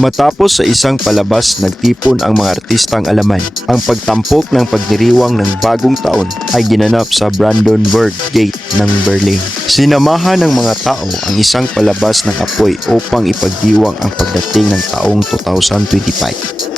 Matapos sa isang palabas, nagtipon ang mga artistang alaman. Ang pagtampok ng pagdiriwang ng bagong taon ay ginanap sa Brandenburg Gate ng Berlin. Sinamahan ng mga tao ang isang palabas ng apoy upang ipagdiwang ang pagdating ng taong 2025.